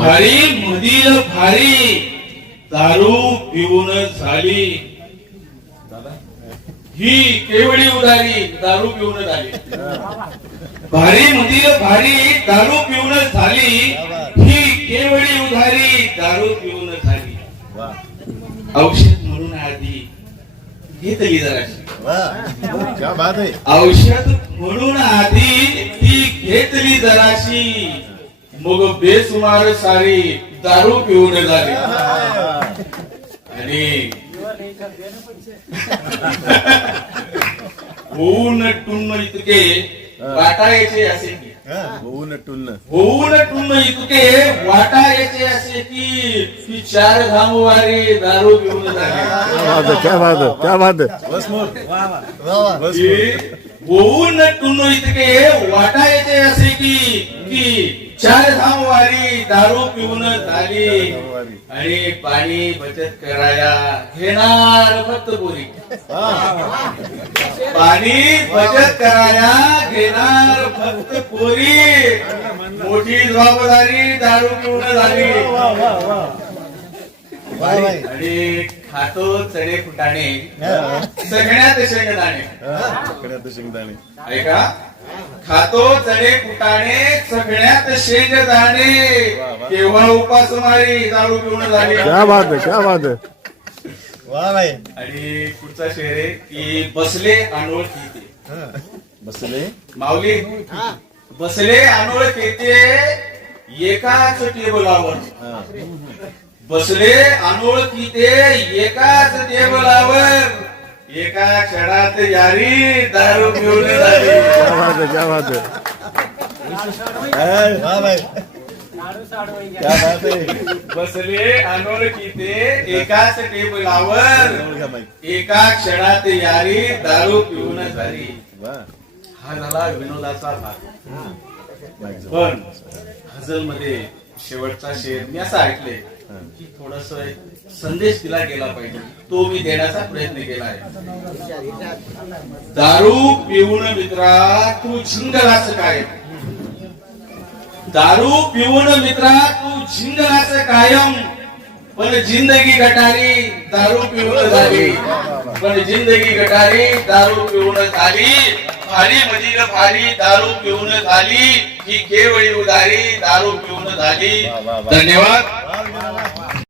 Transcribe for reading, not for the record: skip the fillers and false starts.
भारी मधील भारी दारू पिऊन झाली ही केवळी उदारी दारू पिऊन झाली. भारी मधील भारी दारू पिऊन झाली ही केवळी उधारी दारू पिऊन झाली. औषध म्हणून आधी घेतली जराशी. औषध म्हणून आधी ती घेतली जराशी मग बेसुमार सारी दारू पिऊन झाली. आणि होऊन टुन्न इतके वाटायचे असे की होऊन टुन्न इतके वाटायचे असे की चार धामवारी दारू पिऊन झाली. क्या बात होऊन टुन्न इतके वाटायचे असे की चार धामवारी दारू पिऊन झाली. आणि पाणी बचत कराया घेणार फक्त पोरी. पाणी बचत कराया घेणार फक्त पोरी. मोठी जबाबदारी दारू पिऊन झाली. आणि खातो चणे फुटाणे सगळ्यात शेंगदाणे. ऐका, खातो चणे फुटाणे सगळ्यात शेंगदाणे केव्हा उपास मारी दारू पिऊन झाली. क्या बात है. आणि पुढचा शेर आहे की बसले अनोळखी ते. बसले माऊली बसले अनोळखी ते एकाच टेबलावर. बसले अनोळखी ते एकाच टेबलावर एका क्षणात यारी दारू पिऊन झाली. क्या बात है. बसले अनोळखी ते एकाच टेबलावर एका क्षणात यारी दारू पिऊन झाली. हा झाला विनोदाचा भाग. पण हजल मध्ये शेवटचा शेर मी असं ऐकले की थोडस संदेश दिला गेला पाहिजे, तो मी देण्याचा प्रयत्न केला आहे. दारू पिऊन मित्रा तू झिंगलाच काय. दारू पिऊन मित्रा तू झिंगलाच कायम. पण जिंदगी गटारी दारू पिऊन झाली. पण जिंदगी गटारी दारू पिऊन झाली. भारी मधील भारी दारू पिऊन झाली ही केवळी उदारी दारू पिऊन झाली. धन्यवाद.